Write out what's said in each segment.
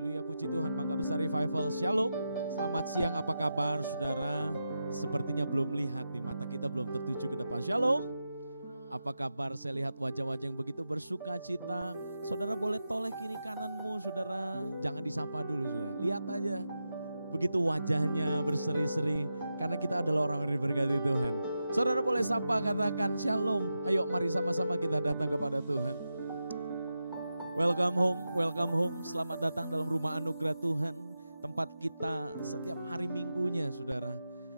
Haleluya, puji Tuhan. Mangga Besar Revival, Shalom. Selamat siang, apa kabar saudara? Sepertinya belum lihat nih, mata kita belum tertuju ke depan. Shalom. Apa kabar? Saya lihat wajah-wajah yang begitu bersuka cita. Saudara boleh toleh kiri kananmu, saudara. Jangan disapa dulu, saudara. Lihat aja. Begitu wajahnya berseri-seri. Karena kita adalah orang yang diberkati Tuhan. Saudara boleh sapa, katakan Shalom. Ayo mari sama-sama kita datang kepada Tuhan. Welcome home. Selamat datang dalam rumah anugerah Tuhan. Tempat kita setiap hari minggunya, saudara.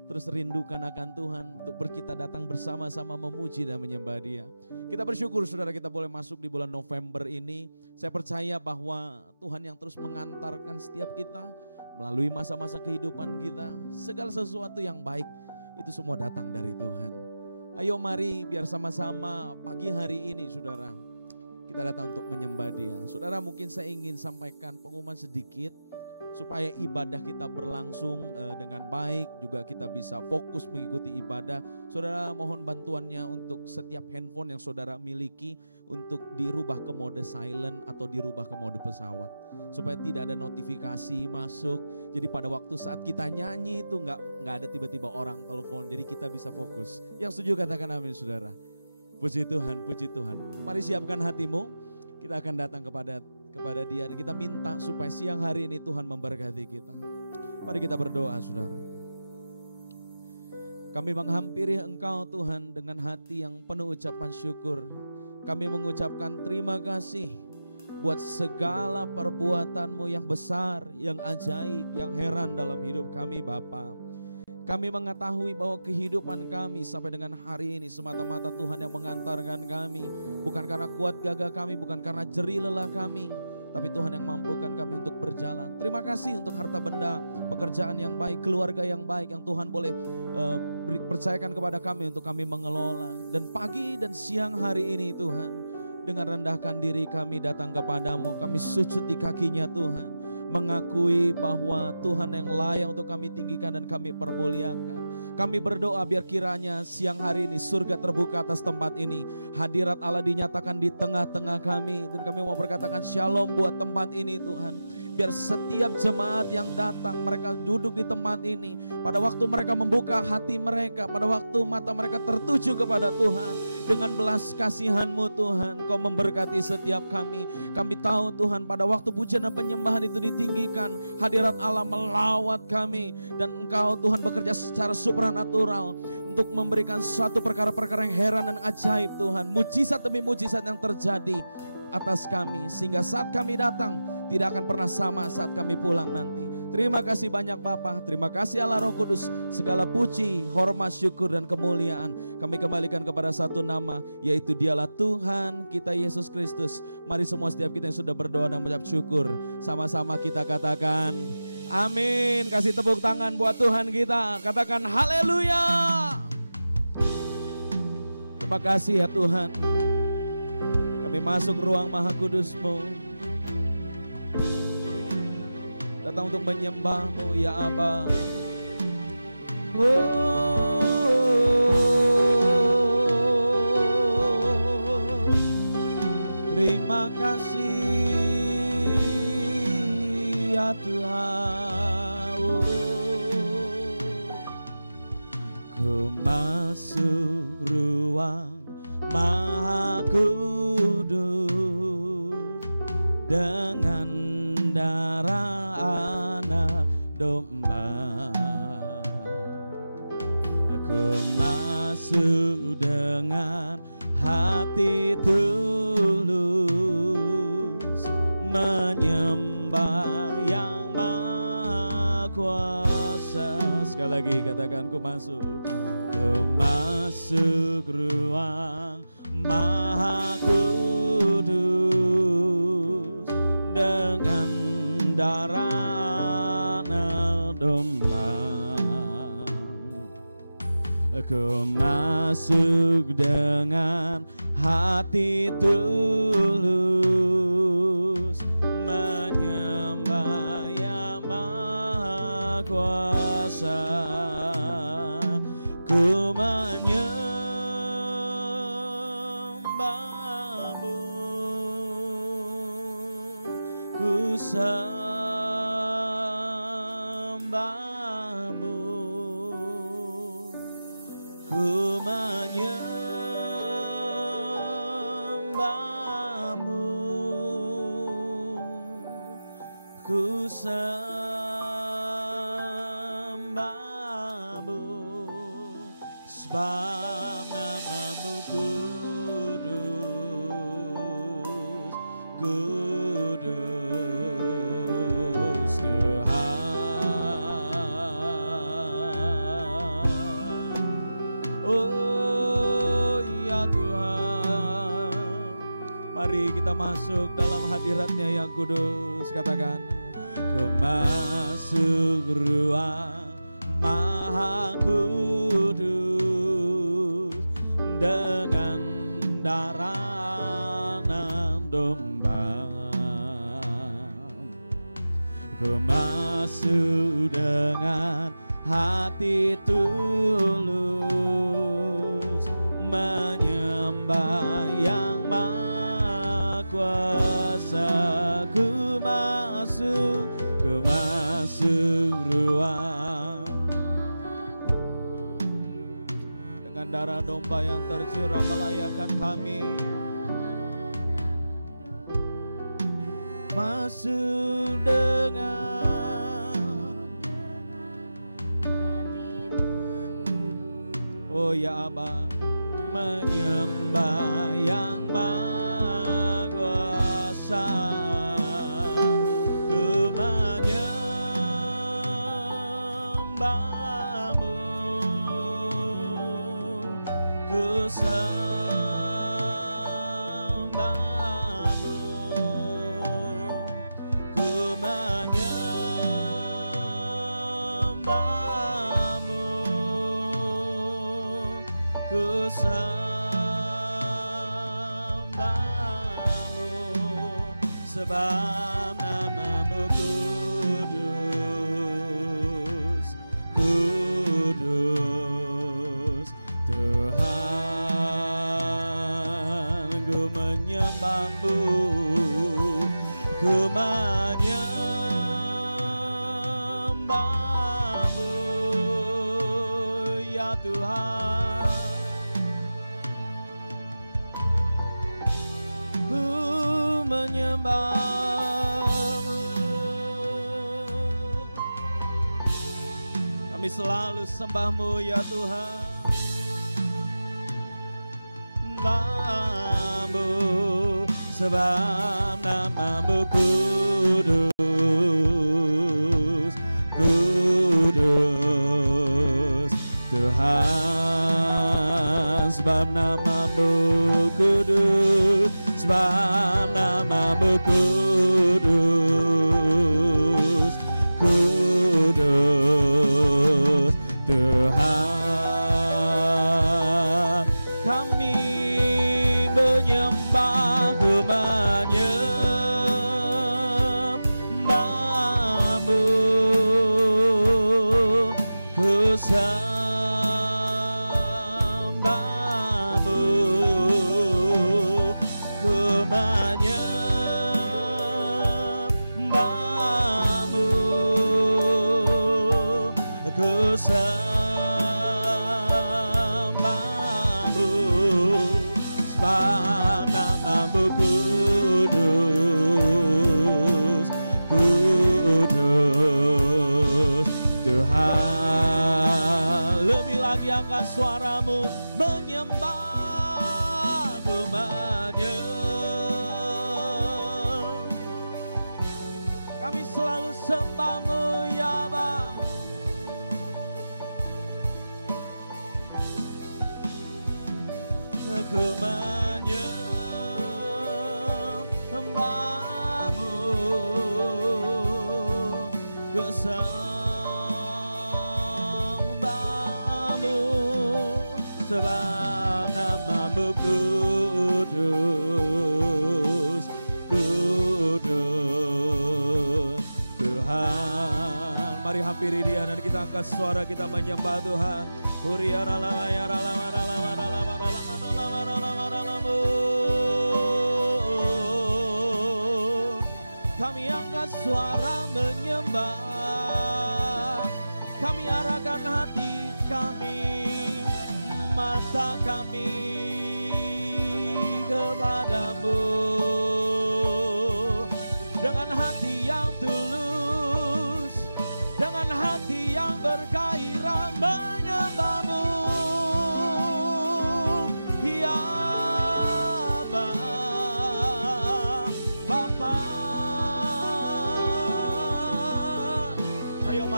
Terus rindukan akan Tuhan untuk kita datang bersama-sama memuji dan menyembah Dia. Kita bersyukur saudara kita boleh masuk di bulan November ini. Saya percaya bahwa Tuhan yang terus mengantarkan setiap kita melalui masa-masa kehidupan kita. Segala sesuatu yang baik itu semua datang dari Tuhan. Ayo mari biar sama-sama pagi hari ini saudara. Kita datang untuk menyembah Dia. Saudara mungkin saya ingin sampaikan pengumuman sedikit. Supaya ibadah kita berlangsung dengan baik, juga kita bisa fokus mengikuti ibadah. Saudara mohon bantuannya untuk setiap handphone yang saudara miliki untuk dirubah ke mode silent atau dirubah ke mode pesawat. Supaya tidak ada notifikasi masuk, jadi pada waktu saat kita nyanyi itu nggak ada tiba-tiba orang telepon, jadi kita bisa fokus. Yang setuju katakan amin saudara. Puji Tuhan, puji Tuhan. Mari siapkan hatimu, kita akan datang kepada Dia dan kita minta supaya siang hari ini Tuhan memberkati kita. Mari kita berdoa saudara. Kami menghampiri Engkau Tuhan dengan hati yang penuh ucapan syukur. Kami mengucapkan terima kasih buat segala perbuatan-Mu yang besar, yang ajaib, yang heran dalam hidup kami Bapa. Kami mengetahui bahwa kehidupan kami sampai dengan hari ini semata-mata Tuhan yang mengantarkan kami. Bukan karena kuat gagah kami, bukan karena jerih lelah kami, tapi Tuhan yang mampukan kami untuk berjalan. Terima kasih untuk harta benda, pekerjaan yang baik, keluarga yang baik yang Tuhan boleh percayakan kepada kami untuk kami mengelola. Dan pagi dan siang hari ini Tuhan, dengan rendahkan diri kami datang kepadamu, kami sujud di kakinya Tuhan. Mengakui bahwa Tuhan yang layak untuk kami tinggikan dan kami permuliakan. Kami berdoa biar kiranya siang hari ini surga terbuka atas tempat ini. Hadirat Allah dinyatakan di tengah-tengah kami. Dan kami mau berkatakan shalom buat tempat ini Tuhan. Biar setiap jemaat yang datang mereka duduk di tempat ini. Pada waktu mereka membuka hati mereka, pada waktu mata mereka tertuju kepada Tuhan. Dengan belas kasihan-Mu Tuhan, Kau memberkati setiap kami. Kami tahu Tuhan pada waktu pujian dan penyembahan itu ditinggikan, hadirat Allah melawat kami. Dan Engkau Tuhan bekerja secara supranatural untuk memberikan suatu perkara-perkara yang heran dan ajaib Tuhan. Mujizat demi mujizat yang terjadi atas kami. Sehingga saat kami datang tidak akan pernah sama saat kami pulang nanti. Terima kasih banyak Bapa, terima kasih Allah Roh Kudus. Segala puji, hormat, syukur dan kemuliaan kami kembalikan kepada satu nama, yaitu Dialah Tuhan kita Yesus Kristus. Mari semua setiap kita yang sudah berdoa dan mengucap syukur, sama-sama kita katakan amin. Kasih tepuk tangan buat Tuhan kita, katakan haleluya. Terima kasih ya Tuhan. Kami masuk ruang Maha Kudus-Mu, datang untuk menyembah-Mu ya Aba. Terima kasih ya Tuhan. Ku masuk ruang Maha Kudus dengan darah anak domba. Aku masuk dengan hati tulus, menyembah yang Maha Kuasa. Sekali lagi katakan ku masuk ruang Maha Kudus dengan darah anak domba. Aku masuk dengan hati tulus, menyembah yang Maha Kuasa. Ku menyembah-Mu, ku sembah ku sembahmu, sebab namamu kudus, kudus Tuhan. Oh ya Tuhan, mari kita masuk dalam hadirat-Nya yang kudus. Katakan, ku masuk ruang Maha Kudus dengan darah nan domba. Ku masuk dengan hati tulus, menyembah yang Maha Kuasa. Ku masuk ruang dengan darah domba yang tercurah melayakkan kami. Masuk dengan, oh ya Aba, menyembah yang Maha Kuasa. Ku menyembahmu, ku sembahmu, ku menyembahmu, ku sembahmu, sebab namamu kudus, kudus Tuhan. Ku menyembahmu, ku menyembahmu ya Tuhan. Ku menyembahmu, kami selalu sembahmu ya Tuhan. Sembahmu, sebab namamu kudus, kudus Tuhan. Sebab namamu kudus, sebab namamu kudus, kudus Tuhan. Kami menyembah, ku menyembahmu, ku sembahmu, ku menyembahmu, ku sembahmu, sebab namamu kudus, kudus Tuhan. Lebih lagi angkat suaramu, menyembah, ku menyembah. Kami selalu sembahmu ya Bapa. Ku menyembahmu, ku sembahmu, sebab namamu kudus, kudus Tuhan. Mari hampiri Dia dan kita angkat suara, kita menyembah Tuhan. Kami angkat suara menyembah, kami arahkan hati kami, mata kami kepadamu dengan hati yang tulus.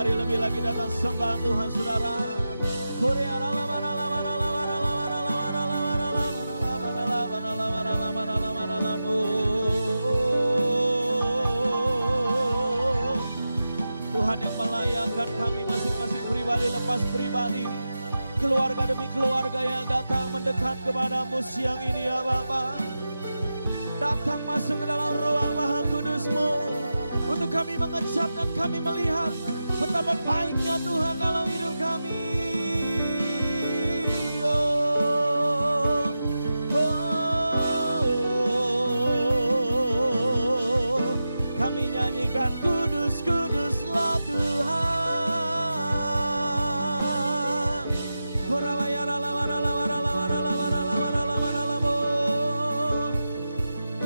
Mari lebih lagi datang sembah Tuhan saudara. Tuhan yang melayangkan kami masing-masing pribadi lepas pribadi, keluarga demi keluarga yang datang mendekat kepadamu siang ini ya Bapa. Datang masuk ke dalam ruang Maha Kudus-Mu untuk kami mengecap dan kami melihat betapa baiknya Tuhan dalam hidup kami. Kami nyanyikan kudus, kuduslah Tuhan.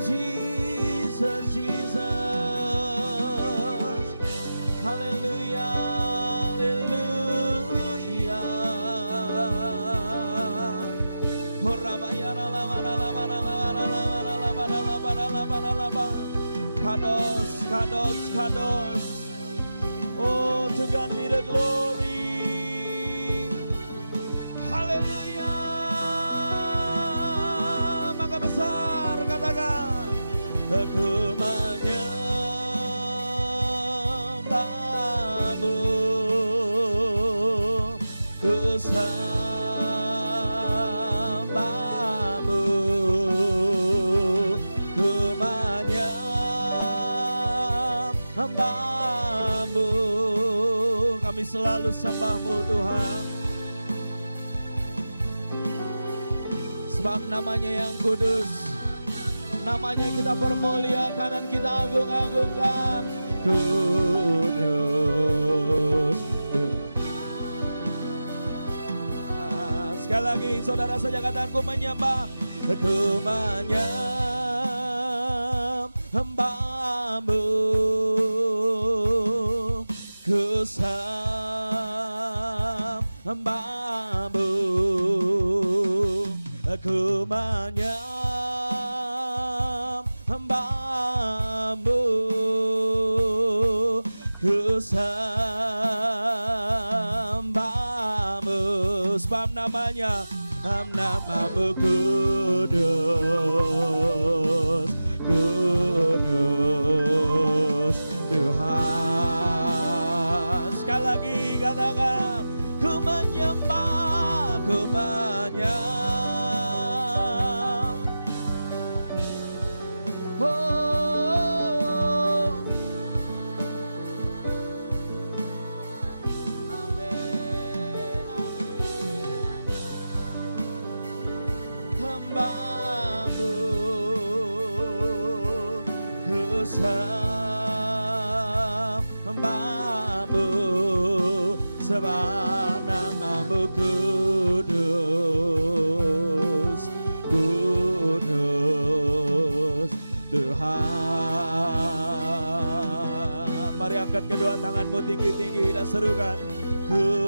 Jesus, Jesus. Haleluya, haleluya. Kados, kados, kados. Oh, to God be the glory. Haleluya. Maka besar katakan, aku menyembahmu, ku sembahmu, ku menyembahmu. Kami selalu sembahmu Tuhan, sebab namanya yang kudus, namanya kita permuliakan dan kita agung-agungkan. Kudus. Sekali lagi saudara saja katakan, ku menyembah, ku menyembahmu, ku sembahmu, ku menyembahmu, ku sembahmu, sebab namanya, namamu kudus, kudus Tuhan. Sekali lagi katakan, ku menyembah, ku menyembah. Sembahmu, sebab namamu kudus, kudus Tuhan. Mari angkat kedua tanganmu tinggi-tinggi dan serukan, ku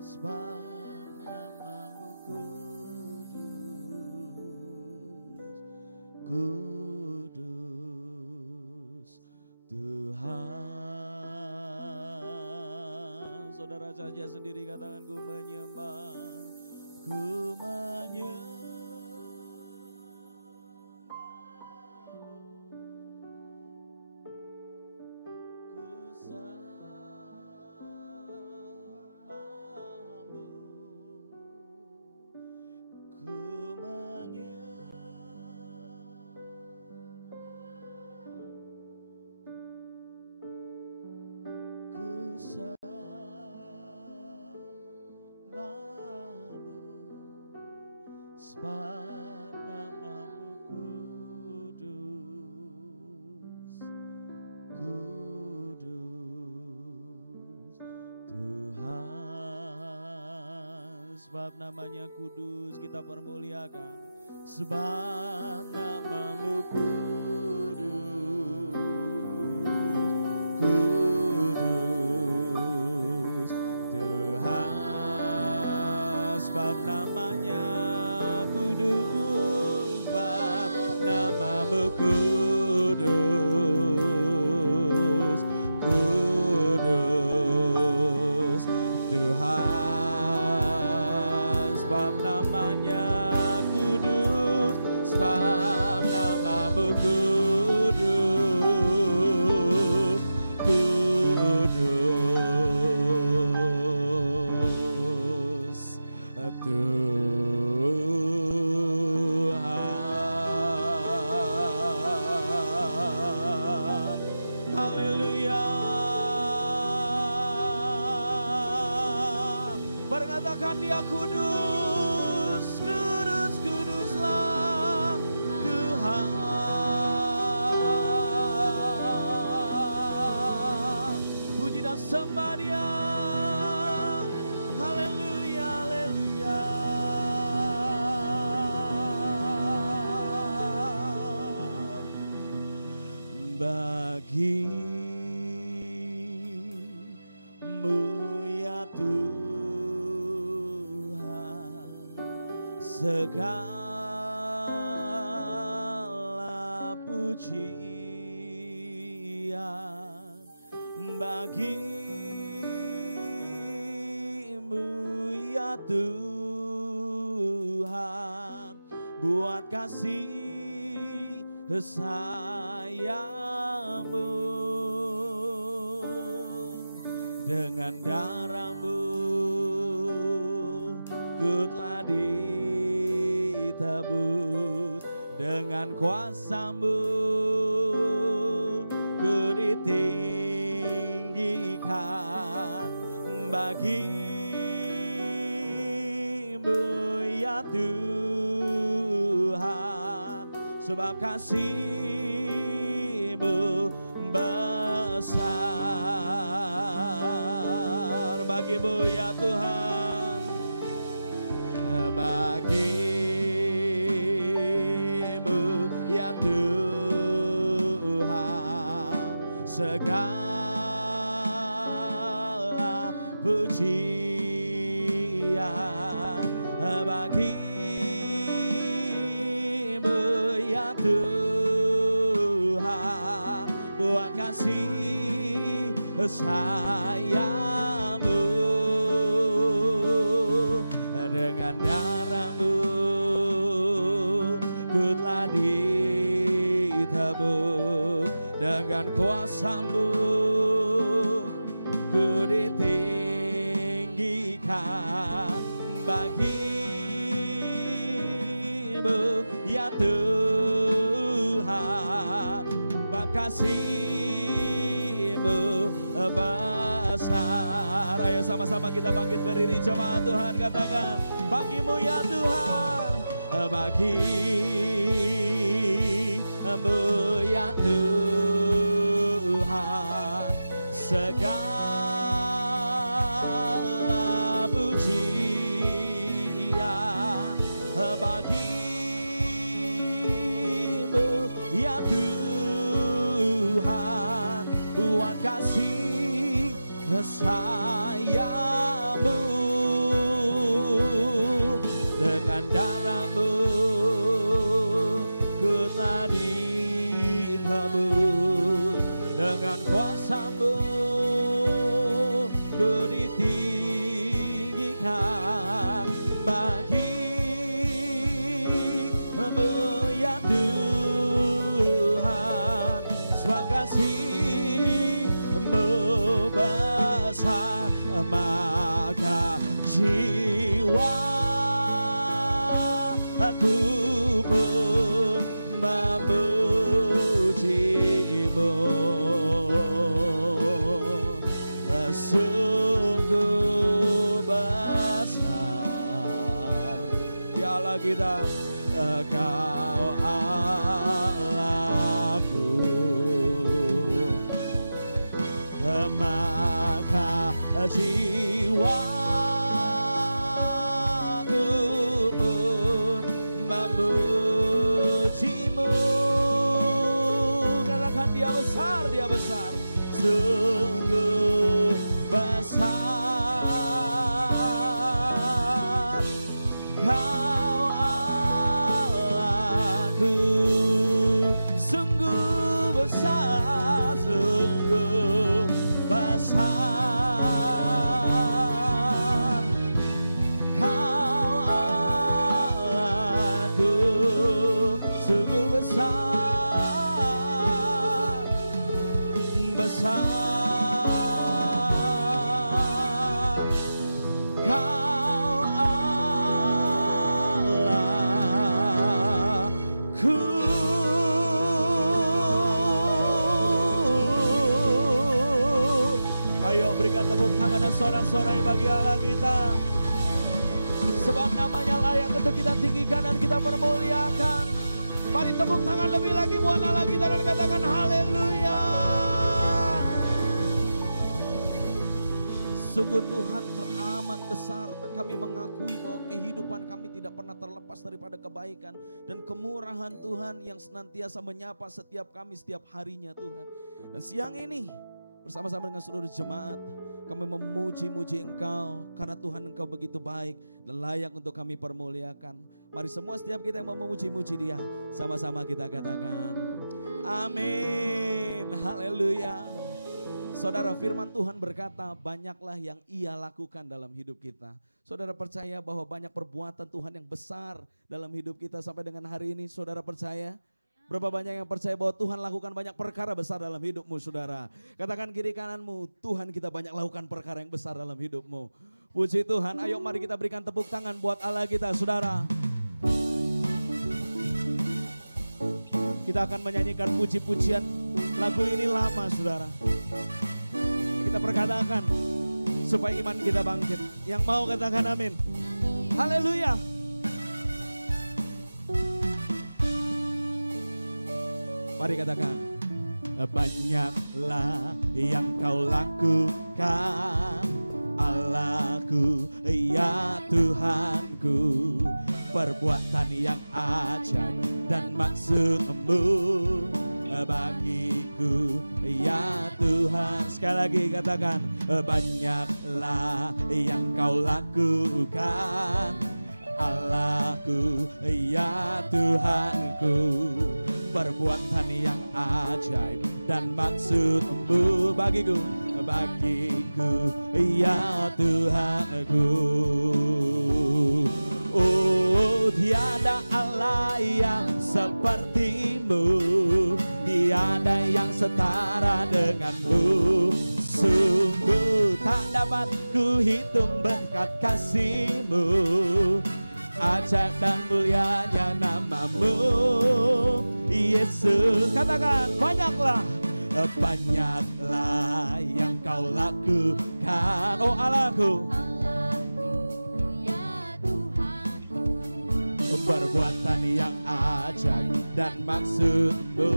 sebab namamu kudus, kudus Tuhan. Saudara saja sendiri katakan, ku menyembah, ku menyembah. Sebab namamu kudus, kudus Tuhan. sebab namanya kudus, kita permuliakan. Sebab namamu kudus, kudus Tuhan. Sebab namanya kudus, sebab namamu kudus, kudus Tuhan. Sebab namanya kudus, sebab namamu kudus, kudus Tuhan. Haleluya. Berkatakan dia kudus, kudus, kuduslah Tuhan. Puji dan sembah dia. Haleluya, haleluya. Bagimu ya Tuhan segala pujian, bagimu ya Tuhan, buat kasih sayangmu, dengan darahmu ku telah ditebus, dengan kuasamu ku ditinggikan. Bagimu ya Tuhan, sebab kasih-Mu besar. Bagimu ya Tuhan, bagimu ya Tuhan segala pujian, bagimu ya Tuhan, buat kasih sayangmu, dengan darahmu ku telah ditebus, dengan kuasamu ku ditinggikan. Bagimu ya Tuhan, bab kasih-Mu besar. Ayo sama-sama kita bangkit berdiri jemaat Tuhan, katakan bagimu ya Tuhan, bagimu ya Tuhan segala pujian, bagimu ya Tuhan, buat kasih sayangmu, dengan darahmu ku telah ditebus, dengan kuasamu ku ditinggikan. Bagimu ya Tuhan, sebab kasih-Mu besar, maka jiwa aku pun memuji-Mu. Sungguh besar ya Allah kita, Engkau Allahku, maka jiwa sungguh besar. Kau Allahku, sungguh besar, sungguh besar. Kau Allahku, sungguh besar, besar. Kau Allahku. Ayo berikan tepuk tangan dan sorak-sorai bagi Allah kita. Sebab namanya layak untuk kita tinggikan dan kita permuliakan. Mari tepuk tangan lebih lagi buat Allah kita dan katakan haleluya. Sungguh Tuhan teramat besar dan kami mengakui bahwa kehidupan kami tidak pernah terlepas daripada kebaikan dan kemurahan Tuhan yang senantiasa menyapa setiap kami setiap harinya Tuhan. Dan siang ini bersama-sama dengan seluruh jemaat kami memuji-muji Engkau karena Tuhan Engkau begitu baik dan layak untuk kami permuliakan. Mari semua setiap kita yang mau memuji-muji Dia, sama-sama kita katakan amin, haleluya. Saudara, firman Tuhan berkata banyaklah yang Ia lakukan dalam hidup kita. Saudara percaya bahwa banyak perbuatan Tuhan yang besar dalam hidup kita sampai dengan hari ini. Saudara percaya? Berapa banyak yang percaya bahwa Tuhan lakukan banyak perkara besar dalam hidupmu, saudara? Katakan kiri kananmu, Tuhan kita banyak lakukan perkara yang besar dalam hidupmu. Puji Tuhan, ayo mari kita berikan tepuk tangan buat Allah kita, saudara. Kita akan menyanyikan puji-pujian lagu ini lama, saudara. Kita perkatakan supaya iman kita bangkit. Yang mau katakan amin. Haleluya. Mari katakan, banyaklah yang kau lakukan, Allahku, ya Tuhanku, perbuatan yang ajaib dan maksud-Mu bagiku, ya Tuhan. Sekali lagi katakan, banyaklah yang kau lakukan, Allahku, ya Tuhanku, perbuatan yang ajaib dan maksud-Mu bagiku, bagiku, ya Tuhanku. Oh, tiada Allah yang seperti-Mu, tiada yang setara dengan-Mu. Sungguh tak dapat ku hitung berkat kasih-Mu, ajaib dan mulianya nama-Mu, Yesus. Katakan, banyaklah, banyaklah yang kau lakukan, oh Allahku, ya Tuhanku, perbuatan yang ajaib dan maksud-Mu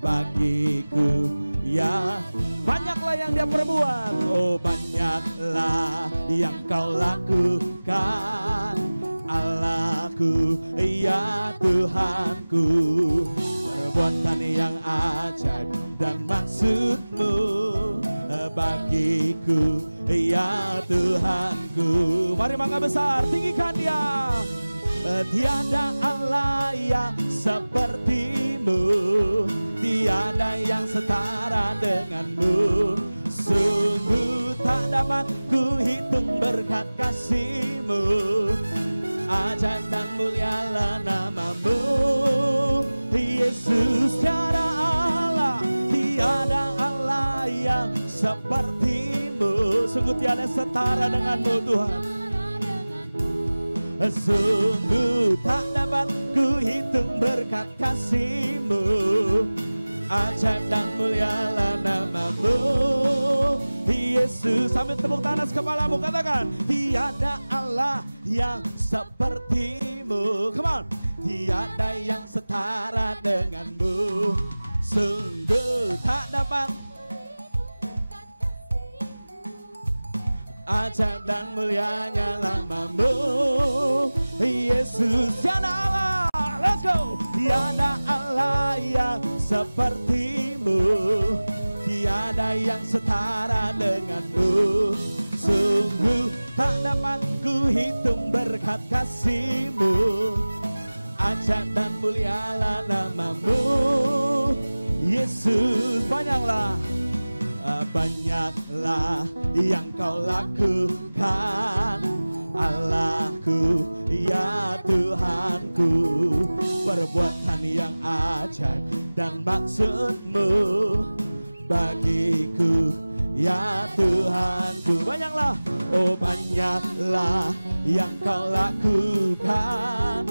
bagiku, ya. Banyaklah yang Dia perbuat, oh banyaklah yang kau lakukan, Allahku, ya Tuhanku, perbuatan yang ajaib dan maksud-Mu bagiku, ya Tuhanku. Mari mangga besar, tinggikan Dia. Tiada Allah yang seperti-Mu, tiada yang setara dengan-Mu. Sungguh tak dapat ku hitung berkat kasih-Mu, ajaib dan mulialah nama-Mu, Yesus. Tiada Allah yang seperti-Mu, sungguh tiada setara dengan-Mu Tuhan. Sungguh tak dapat ku hitung berkat kasih-Mu, ajaib dan mulialah nama-Mu, Yesus. Sambil tepuk tangan kepalamu katakan, tiada Allah yang seperti-Mu. Come on. Tiada yang setara dengan-Mu, sungguh tak dapat ajaib dan mulianya nama-Mu, Yesus. Tiada Allah, let's go. Tiada Allah yang seperti-Mu, tiada yang setara denganmu. Sungguh tak dapat ku hitung berkat kasih-Mu. Ajaib dan mulialah namamu, Yesus. Banyaklah yang kau lakukan, Allahku, ya Tuhanku. Perbuatan yang ajaib dan maksud-Mu bagiku, ya Tuhanku. Banyaklah, oh banyaklah yang kau lakukan,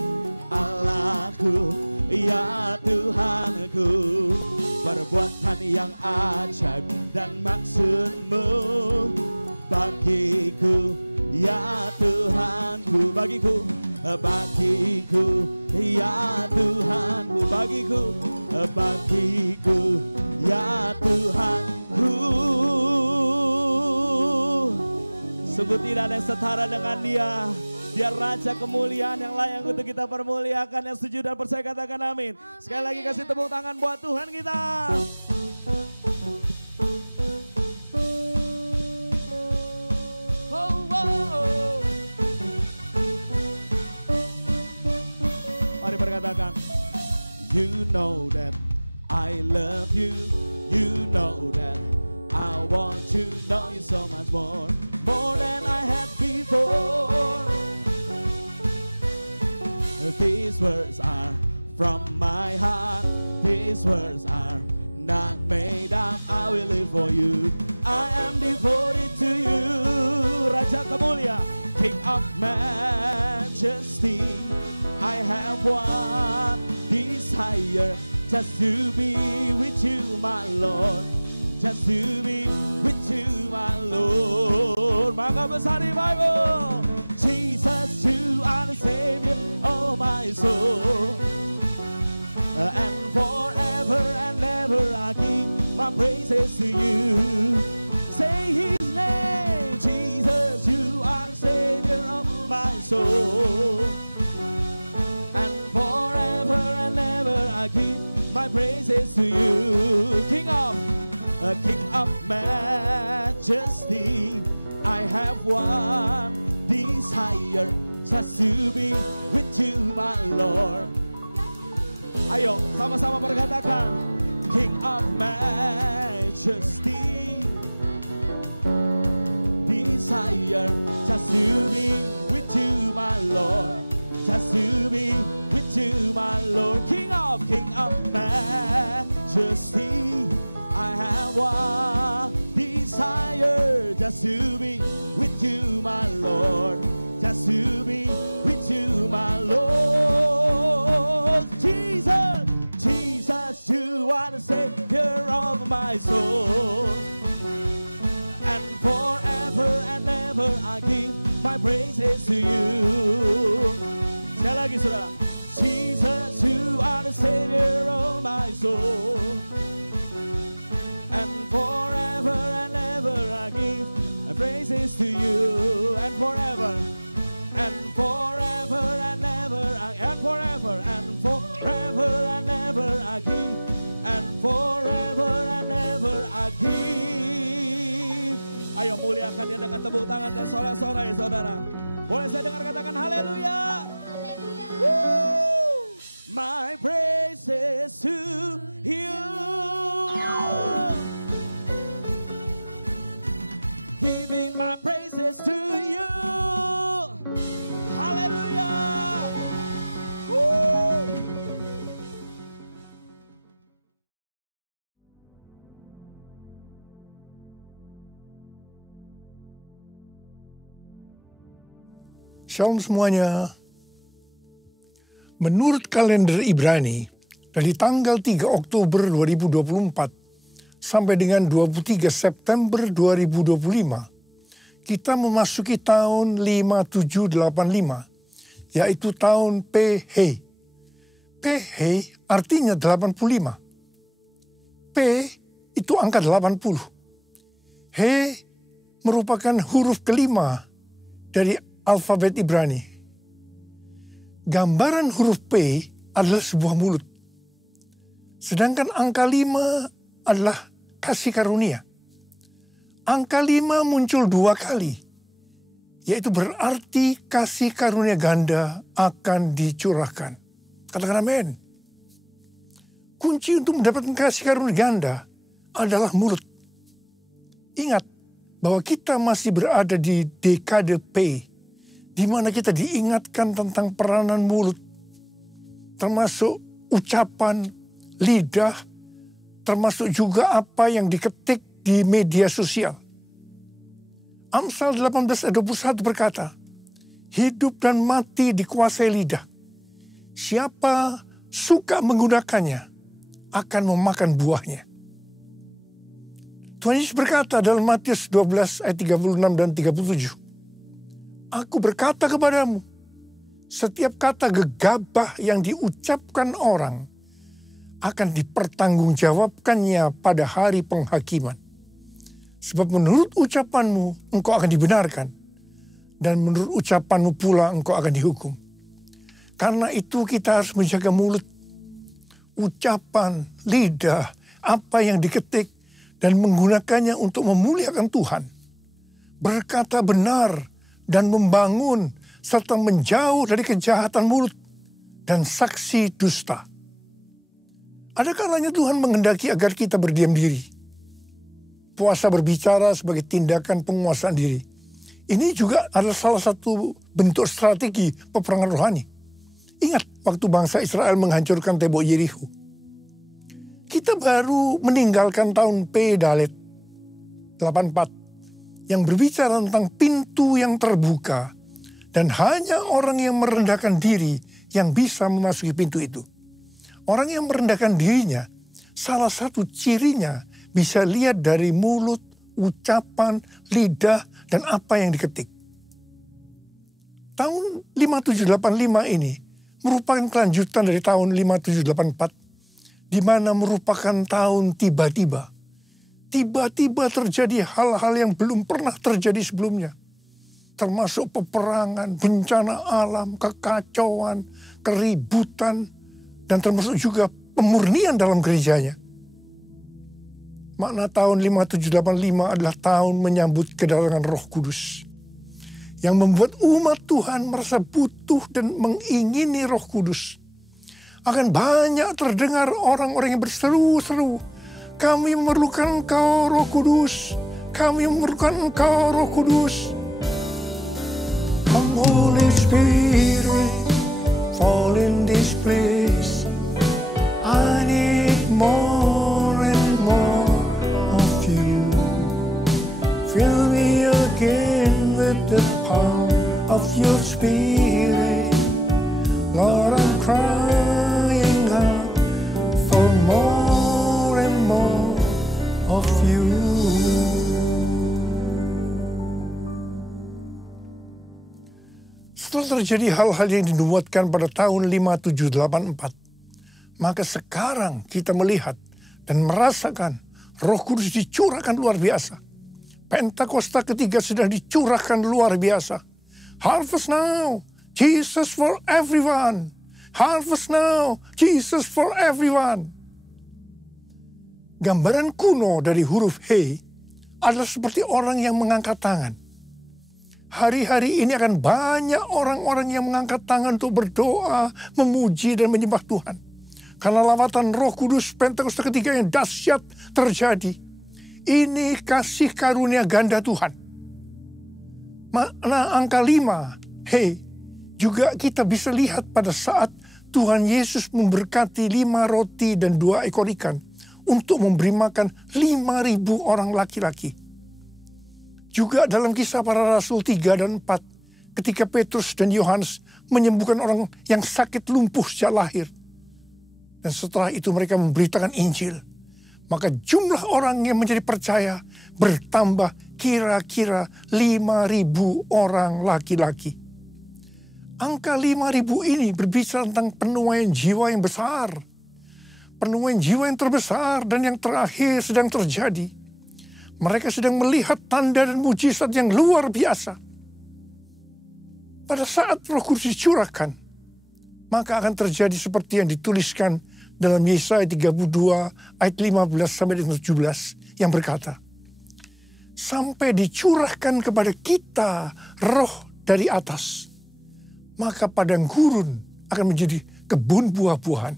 Allahku, ya Tuhanku. Perbuatan yang ajaib dan maksud-Mu bagiku, ya Tuhanku. Bagiku, bagiku, ya Tuhanku. Bagiku, bagiku, ya Tuhanku. Sungguh tidak ada yang setara dengan Dia. Dia Raja kemuliaan yang layak untuk kita permuliakan. Yang setuju dan percaya katakan amin. Sekali lagi kasih tepuk tangan buat Tuhan kita. Oh, oh. Mari berkatakan, you know that I love you. You know that I want to know you so much more. More than I had before. These words are from my heart. These words are not made up. I will live for you. I am devoted to you. Raja kemuliaan, King of majesty. I have one desire, just to be with you, my Lord. Just to be with you, my Lord. Maka besar di Bible. Jesus, you are the Savior of my soul. And forever and ever I give my praises to you. Say His name. Jesus, you are the Savior of my soul. And forever and ever I give my praises to you. King of majesty, I have one desire, just to be with you, my Lord. Ayo sama-sama berkatakan, King of majesty, desire, just to be with you, my Lord. Just to be with you, my Lord. King of majesty, I have one desire, just to be with you, my Lord. Just to be with you, my Lord. Jesus, Jesus, you are the Savior of my soul. And forever and ever I give my praises to you. Sekali lagi saudara. Jesus, you are the Savior of my soul. And forever and ever I give my praises to you. And forever and forever and ever and forever and forever and ever I give. And forever and ever I give. Ayo muliakan Dia dengan tepuk tangan dan sorak-sorai saudara. Boleh saya dengar katakan haleluya. My praises to you. Giving my praises to you. Hallelujah. Shalom semuanya. Menurut kalender Ibrani, dari tanggal 3 Oktober 2024 sampai dengan 23 September 2025, kita memasuki tahun 5785, yaitu tahun PH. PH artinya 85. P itu angka 80. H merupakan huruf kelima dari alfabet Ibrani. Gambaran huruf P adalah sebuah mulut. Sedangkan angka 5 adalah kasih karunia. Angka 5 muncul 2 kali. Yaitu berarti kasih karunia ganda akan dicurahkan. Katakan amin. Kunci untuk mendapatkan kasih karunia ganda adalah mulut. Ingat bahwa kita masih berada di dekade P, di mana kita diingatkan tentang peranan mulut, termasuk ucapan, lidah, termasuk juga apa yang diketik di media sosial. Amsal 18 ayat 21 berkata, hidup dan mati dikuasai lidah. Siapa suka menggunakannya akan memakan buahnya. Tuhan Yesus berkata dalam Matius 12 ayat 36 dan 37. Aku berkata kepadamu, setiap kata gegabah yang diucapkan orang akan dipertanggungjawabkannya pada hari penghakiman. Sebab menurut ucapanmu engkau akan dibenarkan. Dan menurut ucapanmu pula engkau akan dihukum. Karena itu kita harus menjaga mulut, ucapan, lidah, apa yang diketik. Dan menggunakannya untuk memuliakan Tuhan. Berkata benar dan membangun serta menjauh dari kejahatan mulut dan saksi dusta. Ada kalanya Tuhan menghendaki agar kita berdiam diri. Puasa berbicara sebagai tindakan penguasaan diri. Ini juga adalah salah satu bentuk strategi peperangan rohani. Ingat waktu bangsa Israel menghancurkan tembok Yerikho. Kita baru meninggalkan tahun P Dalet 84 yang berbicara tentang pintu yang terbuka dan hanya orang yang merendahkan diri yang bisa memasuki pintu itu. Orang yang merendahkan dirinya, salah satu cirinya bisa lihat dari mulut, ucapan, lidah, dan apa yang diketik. Tahun 5785 ini merupakan kelanjutan dari tahun 5784, di mana merupakan tahun tiba-tiba. Tiba-tiba terjadi hal-hal yang belum pernah terjadi sebelumnya. Termasuk peperangan, bencana alam, kekacauan, keributan, dan termasuk juga pemurnian dalam gerejanya. Makna tahun 5785 adalah tahun menyambut kedatangan Roh Kudus. Yang membuat umat Tuhan merasa butuh dan mengingini Roh Kudus. Akan banyak terdengar orang-orang yang berseru-seru. Kami memerlukan Engkau, Roh Kudus. Kami memerlukan Engkau, Roh Kudus. Come Holy Spirit, fall in this place. I need more and more of you. Fill me again with the power of your Spirit. Lord, I'm crying out for more and more of you. Setelah terjadi hal-hal yang dinubuatkan pada tahun 5784, maka sekarang kita melihat dan merasakan Roh Kudus dicurahkan luar biasa. Pentakosta ketiga sedang dicurahkan luar biasa. Harvest now, Jesus for everyone. Harvest now, Jesus for everyone. Gambaran kuno dari huruf He adalah seperti orang yang mengangkat tangan. Hari-hari ini akan banyak orang-orang yang mengangkat tangan untuk berdoa, memuji dan menyembah Tuhan. Karena lawatan Roh Kudus Pentakosta ketiga yang dahsyat terjadi. Ini kasih karunia ganda Tuhan. Makna angka 5, He, juga kita bisa lihat pada saat Tuhan Yesus memberkati 5 roti dan 2 ekor ikan untuk memberi makan 5.000 orang laki-laki. Juga dalam Kisah Para Rasul 3 dan 4, ketika Petrus dan Yohanes menyembuhkan orang yang sakit lumpuh sejak lahir. Dan setelah itu mereka memberitakan Injil. Maka jumlah orang yang menjadi percaya bertambah kira-kira 5.000 orang laki-laki. Angka 5.000 ini berbicara tentang penuaian jiwa yang besar. Penuaian jiwa yang terbesar dan yang terakhir sedang terjadi. Mereka sedang melihat tanda dan mujizat yang luar biasa. Pada saat Roh Kudus dicurahkan, maka akan terjadi seperti yang dituliskan dalam Yesaya 32 ayat 15 sampai 17 yang berkata, sampai dicurahkan kepada kita roh dari atas, maka padang gurun akan menjadi kebun buah-buahan.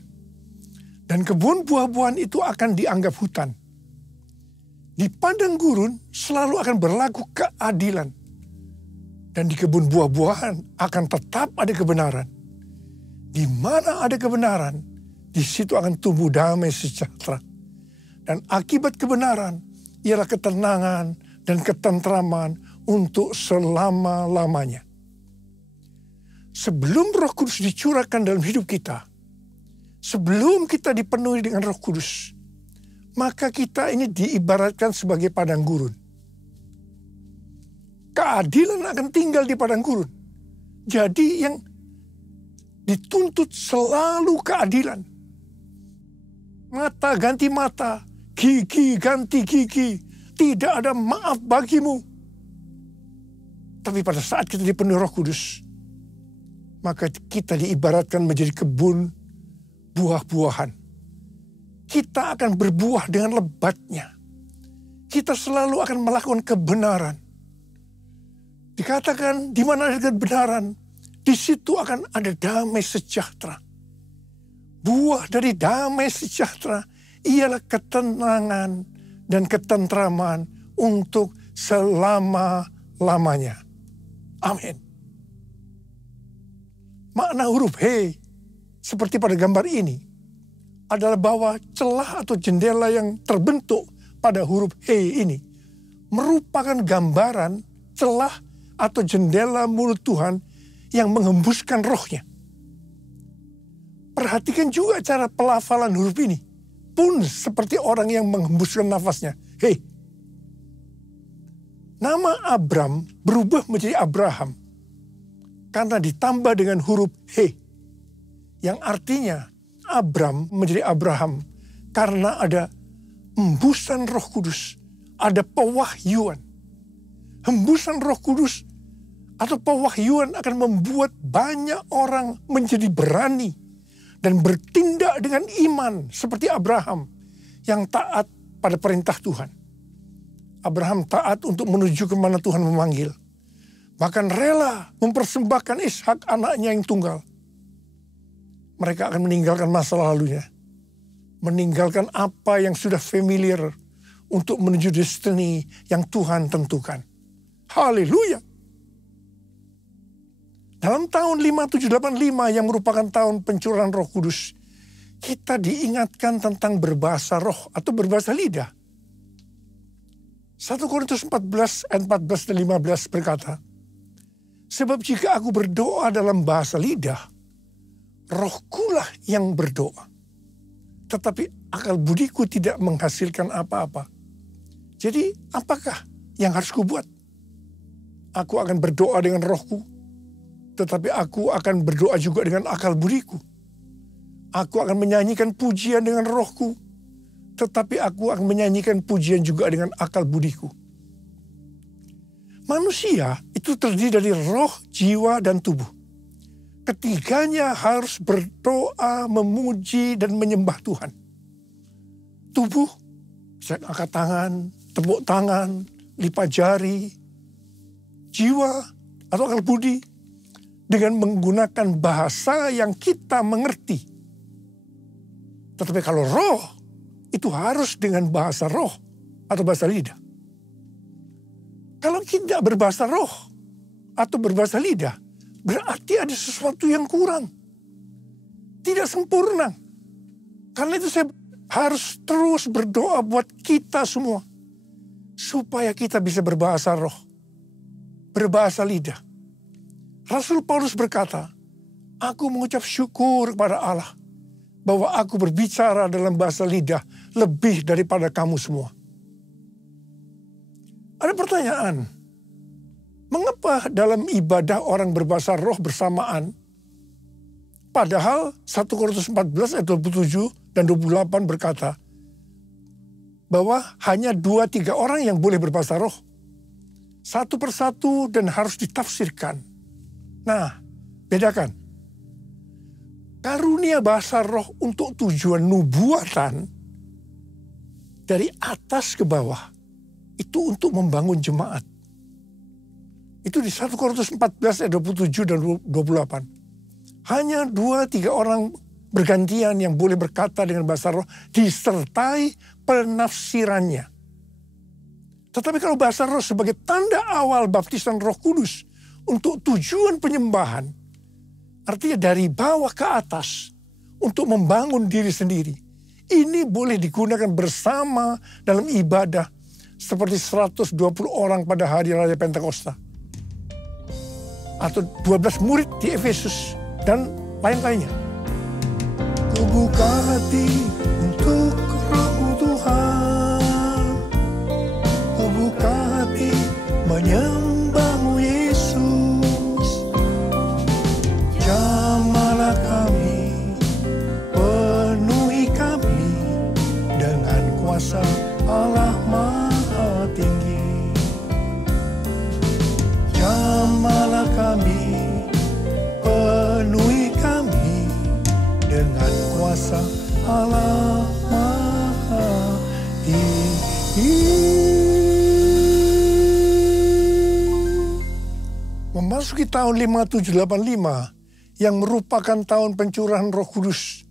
Dan kebun buah-buahan itu akan dianggap hutan. Di padang gurun selalu akan berlaku keadilan. Dan di kebun buah-buahan akan tetap ada kebenaran. Di mana ada kebenaran, di situ akan tumbuh damai sejahtera. Dan akibat kebenaran ialah ketenangan dan ketentraman untuk selama-lamanya. Sebelum Roh Kudus dicurahkan dalam hidup kita, sebelum kita dipenuhi dengan Roh Kudus, maka kita ini diibaratkan sebagai padang gurun. Keadilan akan tinggal di padang gurun. Jadi yang dituntut selalu keadilan. Mata ganti mata, gigi ganti gigi, tidak ada maaf bagimu. Tapi pada saat kita dipenuhi Roh Kudus, maka kita diibaratkan menjadi kebun buah-buahan. Kita akan berbuah dengan lebatnya. Kita selalu akan melakukan kebenaran. Dikatakan di mana ada kebenaran, di situ akan ada damai sejahtera. Buah dari damai sejahtera ialah ketenangan dan ketentraman untuk selama-lamanya. Amin. Makna huruf He seperti pada gambar ini adalah bahwa celah atau jendela yang terbentuk pada huruf He ini merupakan gambaran celah atau jendela mulut Tuhan yang menghembuskan rohnya. Perhatikan juga cara pelafalan huruf ini. Pun seperti orang yang menghembuskan nafasnya. He. Nama Abram berubah menjadi Abraham karena ditambah dengan huruf He, yang artinya Abram menjadi Abraham karena ada hembusan Roh Kudus, ada pewahyuan. Hembusan Roh Kudus atau pewahyuan akan membuat banyak orang menjadi berani dan bertindak dengan iman seperti Abraham yang taat pada perintah Tuhan. Abraham taat untuk menuju kemana Tuhan memanggil. Bahkan rela mempersembahkan Ishak anaknya yang tunggal. Mereka akan meninggalkan masa lalunya. Meninggalkan apa yang sudah familiar untuk menuju destiny yang Tuhan tentukan. Haleluya. Dalam tahun 5785 yang merupakan tahun pencurahan Roh Kudus, kita diingatkan tentang berbahasa roh atau berbahasa lidah. 1 Korintus 14 ayat 14 dan 15 berkata, sebab jika aku berdoa dalam bahasa lidah, rohkulah yang berdoa. Tetapi akal budiku tidak menghasilkan apa-apa. Jadi apakah yang harus kubuat? Aku akan berdoa dengan rohku, tetapi aku akan berdoa juga dengan akal budiku. Aku akan menyanyikan pujian dengan rohku, tetapi aku akan menyanyikan pujian juga dengan akal budiku. Manusia itu terdiri dari roh, jiwa, dan tubuh. Ketiganya harus berdoa, memuji, dan menyembah Tuhan. Tubuh, bisa angkat tangan, tepuk tangan, lipat jari. Jiwa atau akal budi dengan menggunakan bahasa yang kita mengerti. Tetapi kalau roh, itu harus dengan bahasa roh atau bahasa lidah. Kalau tidak berbahasa roh atau berbahasa lidah, berarti ada sesuatu yang kurang. Tidak sempurna. Karena itu saya harus terus berdoa buat kita semua. Supaya kita bisa berbahasa roh. Berbahasa lidah. Rasul Paulus berkata, aku mengucap syukur kepada Allah. Bahwa aku berbicara dalam bahasa lidah lebih daripada kamu semua. Ada pertanyaan. Mengapa dalam ibadah orang berbahasa roh bersamaan? Padahal 1 Korintus 14 ayat 27 dan 28 berkata bahwa hanya 2-3 orang yang boleh berbahasa roh. Satu persatu dan harus ditafsirkan. Nah, bedakan. Karunia bahasa roh untuk tujuan nubuatan dari atas ke bawah itu untuk membangun jemaat. Itu di 1 Korintus 14 ayat 27 dan 28. Hanya 2-3 orang bergantian yang boleh berkata dengan bahasa roh disertai penafsirannya. Tetapi kalau bahasa roh sebagai tanda awal baptisan Roh Kudus untuk tujuan penyembahan, artinya dari bawah ke atas untuk membangun diri sendiri. Ini boleh digunakan bersama dalam ibadah seperti 120 orang pada hari raya Pentakosta. Atau 12 murid di Efesus dan lain-lainnya. Ku buka hati untuk Roh Tuhan. Ku buka hati menyembah-Mu Yesus. Jamahlah kami, penuhi kami dengan kuasa Allah Maha Tinggi. Jamahlah kami, penuhi kami dengan kuasa Allah Maha Tinggi. Memasuki tahun 5785 yang merupakan tahun pencurahan Roh Kudus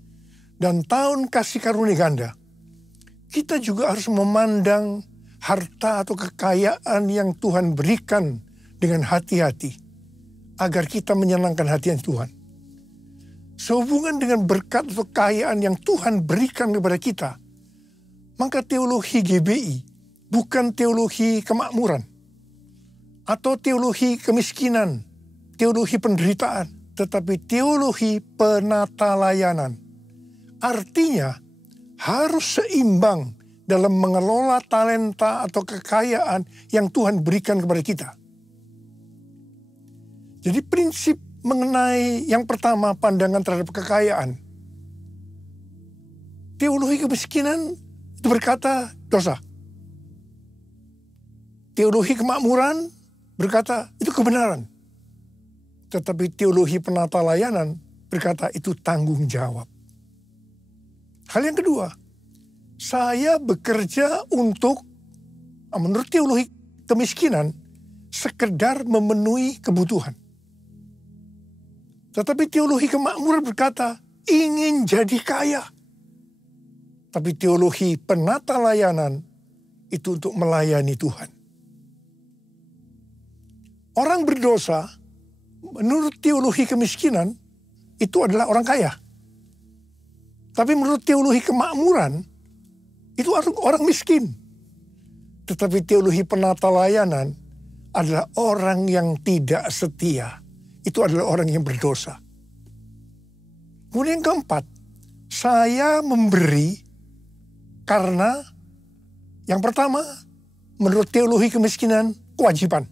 dan tahun kasih karunia ganda, kita juga harus memandang harta atau kekayaan yang Tuhan berikan dengan hati-hati agar kita menyenangkan hati Tuhan. Sehubungan dengan berkat atau kekayaan yang Tuhan berikan kepada kita, maka teologi GBI bukan teologi kemakmuran atau teologi kemiskinan, teologi penderitaan, tetapi teologi penata layanan. Artinya harus seimbang dalam mengelola talenta atau kekayaan yang Tuhan berikan kepada kita. Jadi prinsip mengenai yang pertama, pandangan terhadap kekayaan. Teologi kemiskinan itu berkata dosa. Teologi kemakmuran berkata itu kebenaran. Tetapi teologi penata layanan berkata itu tanggung jawab. Hal yang kedua, saya bekerja untuk, menurut teologi kemiskinan, sekedar memenuhi kebutuhan. Tetapi teologi kemakmuran berkata ingin jadi kaya. Tapi teologi penata layanan itu untuk melayani Tuhan. Orang berdosa menurut teologi kemiskinan itu adalah orang kaya. Tapi menurut teologi kemakmuran itu orang miskin. Tetapi teologi penata layanan adalah orang yang tidak setia. Itu adalah orang yang berdosa. Kemudian yang keempat, saya memberi karena yang pertama, menurut teologi kemiskinan, kewajiban.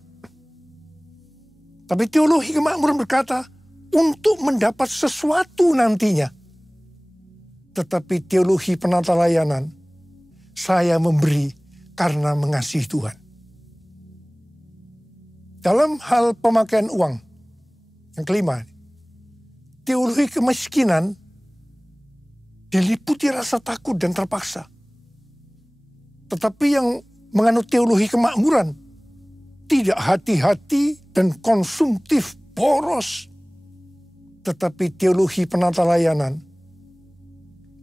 Tapi teologi kemakmuran berkata, untuk mendapat sesuatu nantinya. Tetapi teologi penata layanan, saya memberi karena mengasihi Tuhan. Dalam hal pemakaian uang, yang kelima, teologi kemiskinan diliputi rasa takut dan terpaksa. Tetapi yang menganut teologi kemakmuran tidak hati-hati dan konsumtif boros. Tetapi teologi penata layanan,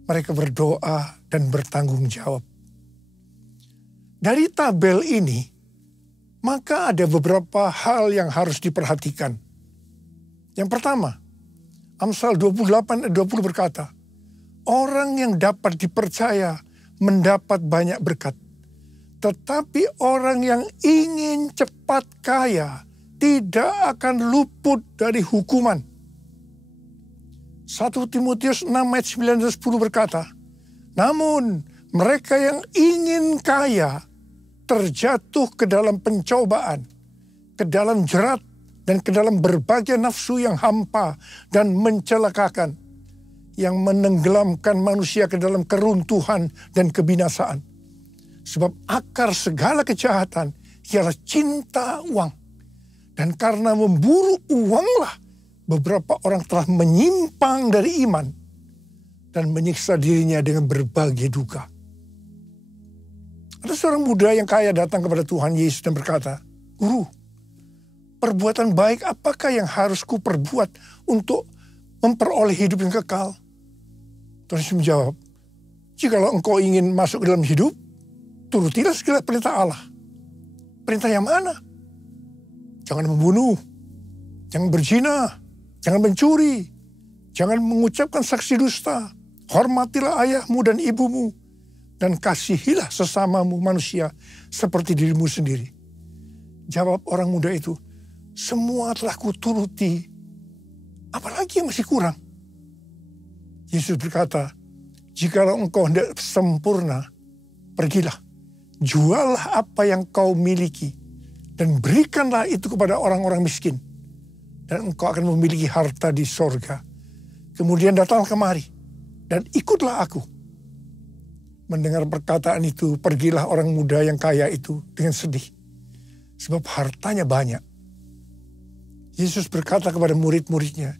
mereka berdoa dan bertanggung jawab. Dari tabel ini, maka ada beberapa hal yang harus diperhatikan. Yang pertama, Amsal 28 ayat 20 berkata, orang yang dapat dipercaya mendapat banyak berkat. Tetapi orang yang ingin cepat kaya tidak akan luput dari hukuman. 1 Timotius 6 ayat 9 dan 10 berkata, namun mereka yang ingin kaya terjatuh ke dalam pencobaan, ke dalam jerat, dan ke dalam berbagai nafsu yang hampa dan mencelakakan, yang menenggelamkan manusia ke dalam keruntuhan dan kebinasaan. Sebab akar segala kejahatan ialah cinta uang. Dan karena memburu uanglah beberapa orang telah menyimpang dari iman dan menyiksa dirinya dengan berbagai duka. Ada seorang muda yang kaya datang kepada Tuhan Yesus dan berkata, "Guru, perbuatan baik apakah yang harus kuperbuat untuk memperoleh hidup yang kekal?" Tuhan Yesus menjawab, "Jikalau engkau ingin masuk ke dalam hidup, turutilah segala perintah Allah." Perintah yang mana? Jangan membunuh, jangan berzina, jangan mencuri, jangan mengucapkan saksi dusta, hormatilah ayahmu dan ibumu, dan kasihilah sesamamu manusia seperti dirimu sendiri. Jawab orang muda itu, "Semua telah kuturuti, apalagi yang masih kurang?" Yesus berkata, "Jikalau engkau hendak sempurna, pergilah, juallah apa yang kau miliki, dan berikanlah itu kepada orang-orang miskin, dan engkau akan memiliki harta di sorga. Kemudian datanglah kemari, dan ikutlah aku." Mendengar perkataan itu, pergilah orang muda yang kaya itu dengan sedih, sebab hartanya banyak. Yesus berkata kepada murid-muridnya,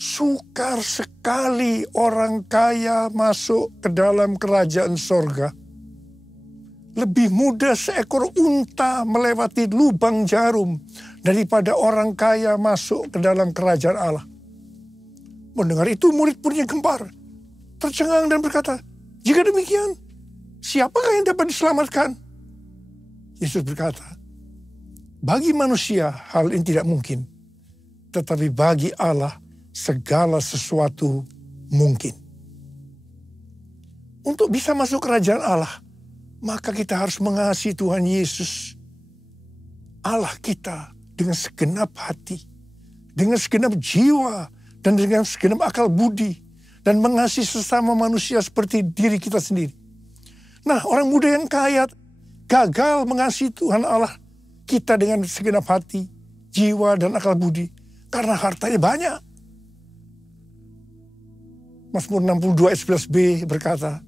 "Sukar sekali orang kaya masuk ke dalam kerajaan sorga. Lebih mudah seekor unta melewati lubang jarum daripada orang kaya masuk ke dalam kerajaan Allah." Mendengar itu murid-muridnya gempar, tercengang dan berkata, "Jika demikian, siapakah yang dapat diselamatkan?" Yesus berkata, "Bagi manusia hal ini tidak mungkin, tetapi bagi Allah segala sesuatu mungkin." Untuk bisa masuk kerajaan Allah, maka kita harus mengasihi Tuhan Yesus, Allah kita, dengan segenap hati, dengan segenap jiwa, dan dengan segenap akal budi, dan mengasihi sesama manusia seperti diri kita sendiri. Nah, orang muda yang kaya gagal mengasihi Tuhan Allah kita dengan segenap hati, jiwa, dan akal budi karena hartanya banyak. Mazmur 62 ayat 11b berkata,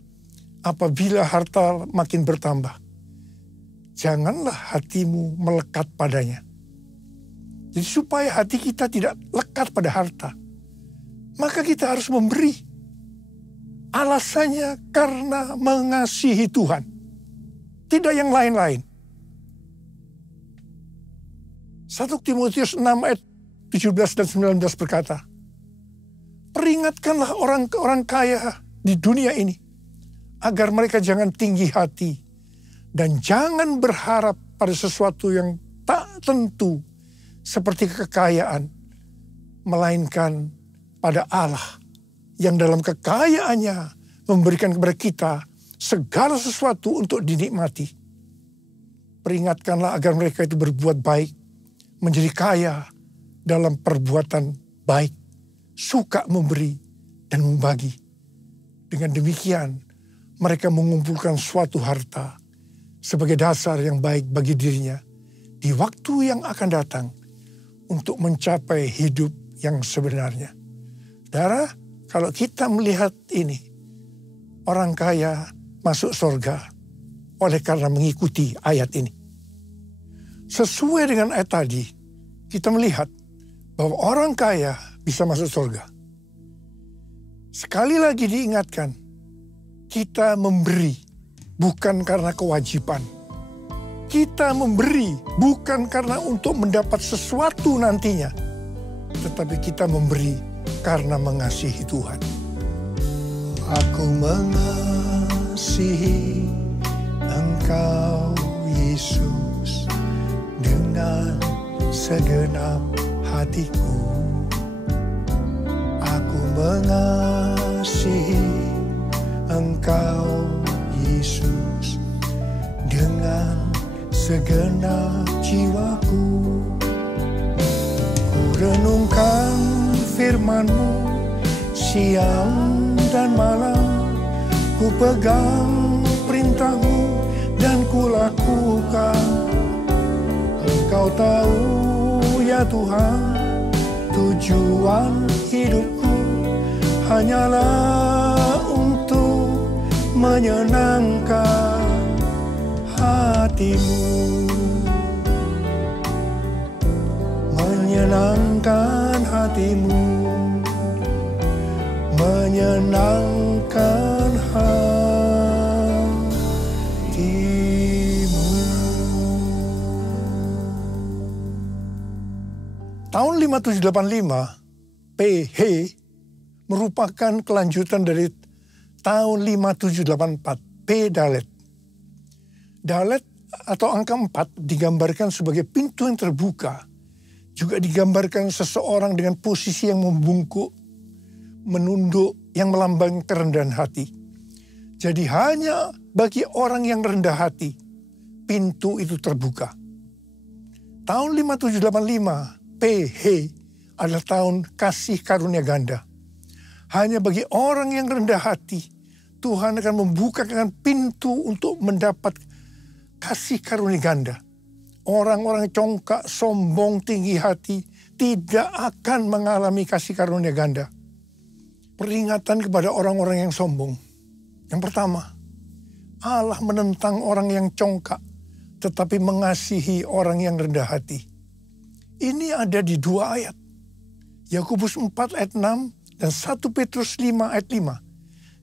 "Apabila harta makin bertambah, janganlah hatimu melekat padanya." Jadi supaya hati kita tidak lekat pada harta, maka kita harus memberi. Alasannya karena mengasihi Tuhan, tidak yang lain-lain. 1 Timotius 6 ayat 17 dan 19 berkata, "Peringatkanlah orang kaya di dunia ini, agar mereka jangan tinggi hati, dan jangan berharap pada sesuatu yang tak tentu seperti kekayaan, melainkan pada Allah yang dalam kekayaannya memberikan kepada kita segala sesuatu untuk dinikmati. Peringatkanlah agar mereka itu berbuat baik, menjadi kaya dalam perbuatan baik, suka memberi dan membagi. Dengan demikian, mereka mengumpulkan suatu harta sebagai dasar yang baik bagi dirinya di waktu yang akan datang untuk mencapai hidup yang sebenarnya. Saudara, kalau kita melihat ini, orang kaya masuk surga oleh karena mengikuti ayat ini. Sesuai dengan ayat tadi, kita melihat bahwa orang kaya bisa masuk surga. Sekali lagi diingatkan, kita memberi bukan karena kewajiban. Kita memberi bukan karena untuk mendapat sesuatu nantinya, tetapi kita memberi karena mengasihi Tuhan. Aku mengasihi Engkau, Yesus, dengan segenap hatiku. Aku mengasihi Engkau, Yesus, dengan segenap jiwaku. Ku renungkan firman-Mu siang dan malam, ku pegang perintah-Mu dan ku lakukan. Engkau tahu ya Tuhan, tujuan hidupku hanyalah untuk menyenangkan hati-Mu. Menyenangkan hati-Mu, menyenangkan hati-Mu. Tahun 5785, PH merupakan kelanjutan dari tahun 5784, P Dalet. Dalet atau angka 4 digambarkan sebagai pintu yang terbuka. Juga digambarkan seseorang dengan posisi yang membungkuk, menunduk, yang melambangkan kerendahan hati. Jadi hanya bagi orang yang rendah hati, pintu itu terbuka. Tahun 5785, PH adalah tahun kasih karunia ganda. Hanya bagi orang yang rendah hati, Tuhan akan membukakan pintu untuk mendapat kasih karunia ganda. Orang-orang congkak, sombong, tinggi hati tidak akan mengalami kasih karunia ganda. Peringatan kepada orang-orang yang sombong. Yang pertama, Allah menentang orang yang congkak, tetapi mengasihi orang yang rendah hati. Ini ada di 2 ayat. Yakobus 4 ayat 6 dan 1 Petrus 5 ayat 5.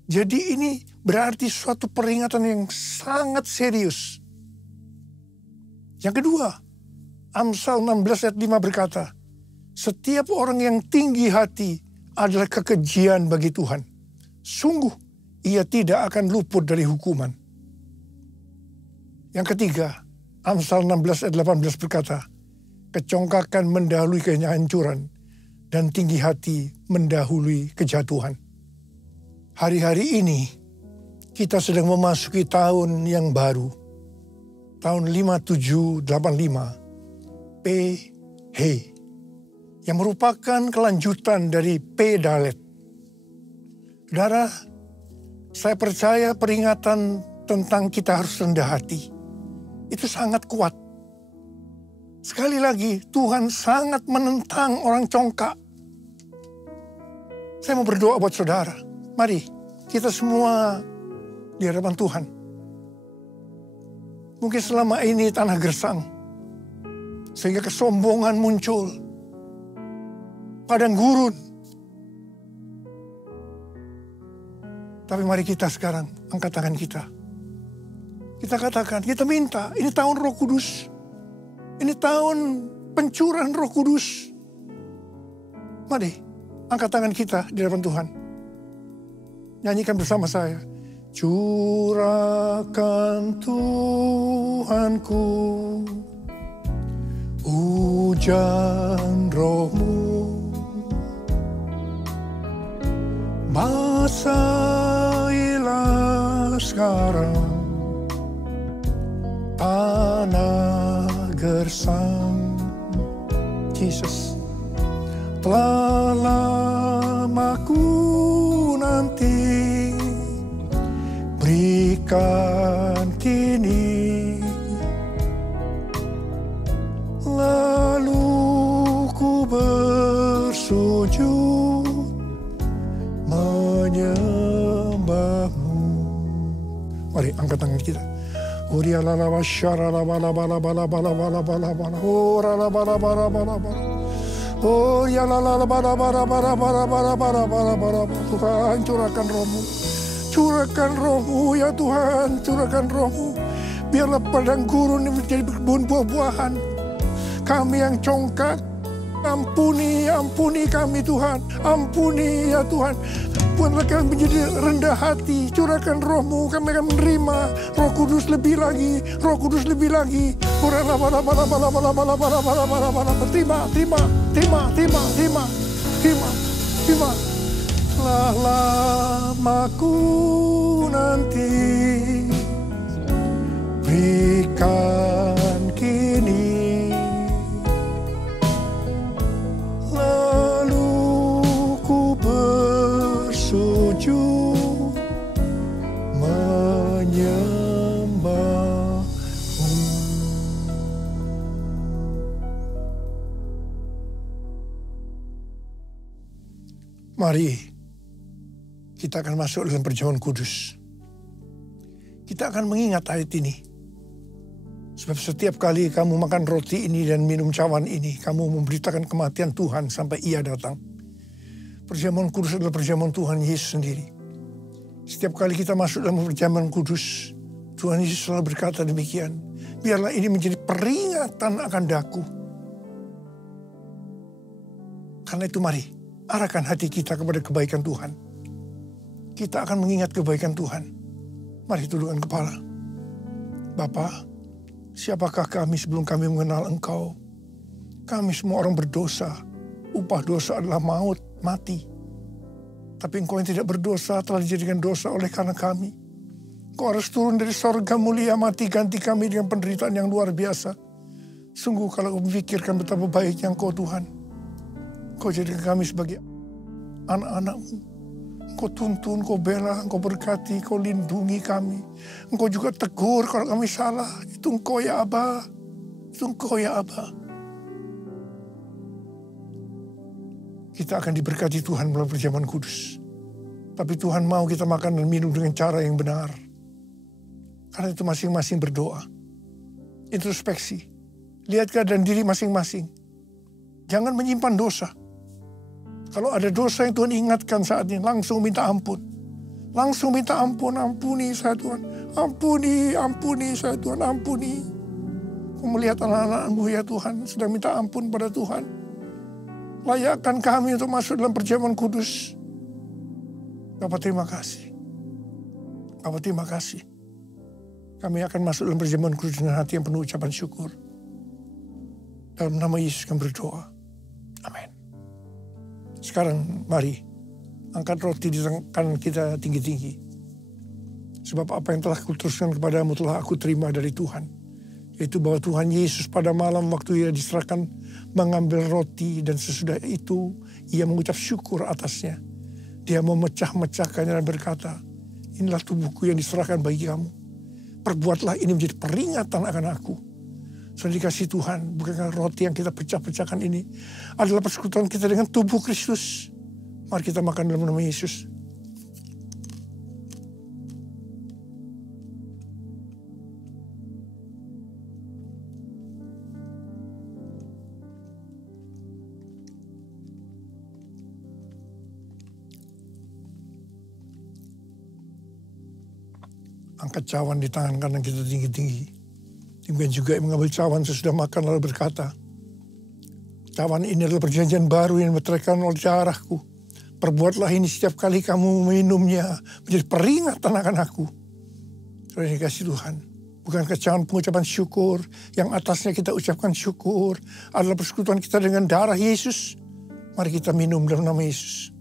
Jadi ini berarti suatu peringatan yang sangat serius. Yang kedua, Amsal 16 ayat 5 berkata, setiap orang yang tinggi hati adalah kekejian bagi Tuhan. Sungguh, ia tidak akan luput dari hukuman. Yang ketiga, Amsal 16 ayat 18 berkata, kecongkakan mendahului kehancuran dan tinggi hati mendahului kejatuhan. Hari-hari ini kita sedang memasuki tahun yang baru. Tahun 5785 PH yang merupakan kelanjutan dari P Dalet. Saudara, saya percaya peringatan tentang kita harus rendah hati itu sangat kuat. Sekali lagi, Tuhan sangat menentang orang congkak. Saya mau berdoa buat saudara. Mari kita semua di hadapan Tuhan. Mungkin selama ini tanah gersang, sehingga kesombongan muncul, padang gurun. Tapi mari kita sekarang angkat tangan kita. Kita katakan, kita minta, ini tahun Roh Kudus. Ini tahun pencurahan Roh Kudus. Mari angkat tangan kita di hadapan Tuhan. Nyanyikan bersama saya. Curahkan Tuhanku hujan Roh-Mu, basahilah sekarang tanah gersang. Jesus, telah lama ku nanti, berikan kini, lalu ku bersujud menyembah-Mu. Mari angkat tangan kita. Uria la la bashara la bala bala bala bala bala bala bala. Ora la bala bala bala bala. Oh ya la la bala bala bala bala bala bala bala bala. Tuhan curahkan Roh-Mu. Curahkan Roh-Mu ya Tuhan, curahkan Roh-Mu. Biarlah padang gurun ini menjadi berkebun buah-buahan. Kami yang congkak, ampuni, ampuni kami Tuhan. Ampuni ya Tuhan. Buatlah kami menjadi rendah hati. Curahkan Roh-Mu, kami akan menerima Roh Kudus lebih lagi. Roh Kudus lebih lagi. Terima. Telah lama ku nanti, berikan kini, lalu ku bersujud menyembah-Mu. Mari kita akan masuk dalam perjamuan kudus. Kita akan mengingat ayat ini. Sebab setiap kali kamu makan roti ini dan minum cawan ini, kamu memberitakan kematian Tuhan sampai Ia datang. Perjamuan kudus adalah perjamuan Tuhan Yesus sendiri. Setiap kali kita masuk dalam perjamuan kudus, Tuhan Yesus selalu berkata demikian. Biarlah ini menjadi peringatan akan daku. Karena itu mari, arahkan hati kita kepada kebaikan Tuhan. Kita akan mengingat kebaikan Tuhan. Mari tundukkan kepala. Bapa, siapakah kami sebelum kami mengenal Engkau? Kami semua orang berdosa. Upah dosa adalah maut, mati. Tapi Engkau yang tidak berdosa telah dijadikan dosa oleh karena kami. Engkau harus turun dari sorga mulia, mati ganti kami dengan penderitaan yang luar biasa. Sungguh kalau kau memikirkan betapa baiknya Engkau Tuhan. Engkau jadikan kami sebagai anak-anak-Mu. Engkau tuntun, Engkau bela, Engkau berkati, Engkau lindungi kami. Engkau juga tegur kalau kami salah. Itu Engkau ya Aba. Itu Engkau ya Aba. Kita akan diberkati Tuhan melalui perjamuan kudus. Tapi Tuhan mau kita makan dan minum dengan cara yang benar. Karena itu masing-masing berdoa. Introspeksi. Lihat keadaan diri masing-masing. Jangan menyimpan dosa. Kalau ada dosa yang Tuhan ingatkan saat ini, langsung minta ampun. Langsung minta ampun, ampuni saya Tuhan. Ampuni saya Tuhan, ampuni. Aku melihat anak-anak-Mu ya Tuhan, sedang minta ampun pada Tuhan. Layakkan kami untuk masuk dalam perjamuan kudus. Bapak terima kasih. Bapak terima kasih. Kami akan masuk dalam perjamuan kudus dengan hati yang penuh ucapan syukur. Dalam nama Yesus kami berdoa. Amin. Sekarang mari angkat roti di tangan kita tinggi-tinggi. Sebab apa yang telah kuteruskan kepadamu telah aku terima dari Tuhan. Yaitu bahwa Tuhan Yesus pada malam waktu ia diserahkan mengambil roti dan sesudah itu ia mengucap syukur atasnya. Dia memecah-mecahkannya dan berkata, inilah tubuhku yang diserahkan bagi kamu. Perbuatlah ini menjadi peringatan akan aku. Saudara dikasih Tuhan, bukankah roti yang kita pecah-pecahkan ini adalah persekutuan kita dengan tubuh Kristus. Mari kita makan dalam nama Yesus. Angkat cawan di tangan kanan kita tinggi-tinggi. Demikian juga yang mengambil cawan sesudah makan lalu berkata, cawan ini adalah perjanjian baru yang dimeteraikan oleh darahku. Perbuatlah ini setiap kali kamu meminumnya menjadi peringatan akan aku. Saudara dikasih Tuhan, bukankah cawan pengucapan syukur yang atasnya kita ucapkan syukur adalah persekutuan kita dengan darah Yesus? Mari kita minum dalam nama Yesus.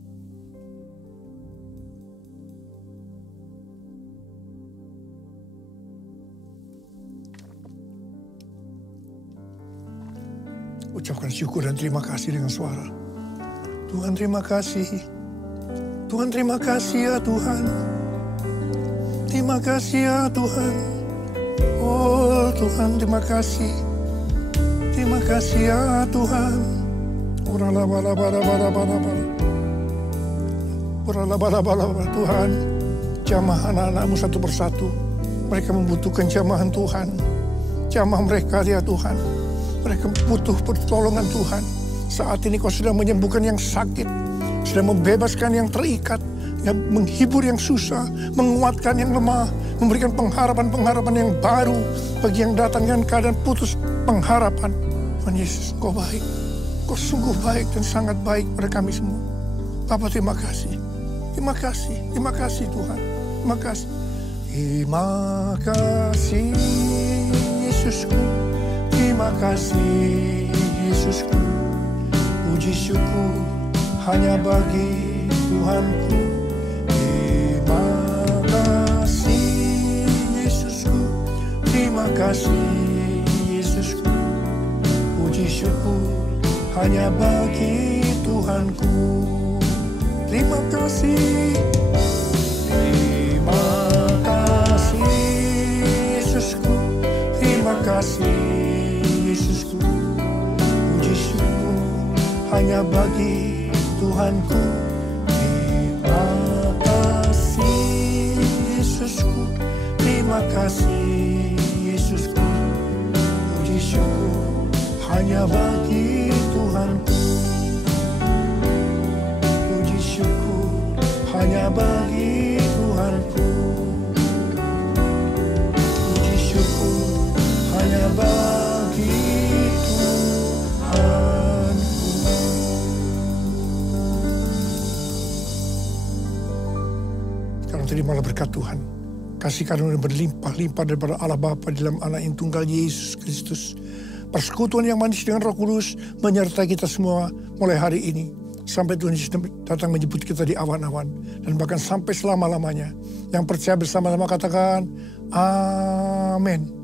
Ucapkan syukur dan terima kasih dengan suara. Tuhan terima kasih. Tuhan terima kasih ya Tuhan. Terima kasih ya Tuhan. Oh Tuhan terima kasih. Terima kasih ya Tuhan. Tuhan. Jamah anak-anakmu satu persatu. Mereka membutuhkan jamahan Tuhan. Jamah mereka ya Tuhan. Mereka butuh pertolongan Tuhan. Saat ini kau sudah menyembuhkan yang sakit. Sudah membebaskan yang terikat. Menghibur yang susah. Menguatkan yang lemah. Memberikan pengharapan-pengharapan yang baru. Bagi yang datang dengan keadaan putus pengharapan. Tuhan Yesus, kau baik. Kau sungguh baik dan sangat baik pada kami semua. Bapa terima kasih. Terima kasih. Terima kasih Tuhan. Terima kasih. Terima kasih Yesusku. Terima kasih Yesusku, puji syukur hanya bagi Tuhanku. Terima kasih Yesusku, terima kasih Yesusku, puji syukur hanya bagi Tuhanku. Terima kasih. Terima kasih Yesusku, terima kasih Yesusku, puji syukur hanya bagi Tuhanku. Terima kasih Yesusku, terima kasih Yesusku, puji syukur hanya bagi Tuhanku. Puji syukur hanya bagi Tuhanku. Puji syukur hanya bagi Tuhan. terimalah berkat Tuhan. Kasih karunia berlimpah-limpah daripada Allah Bapa di dalam Anak yang tunggal Yesus Kristus. Persekutuan yang manis dengan Roh Kudus menyertai kita semua mulai hari ini. Sampai Tuhan Yesus datang menjemput kita di awan-awan. Dan bahkan sampai selama-lamanya. Yang percaya bersama-sama katakan, Amin.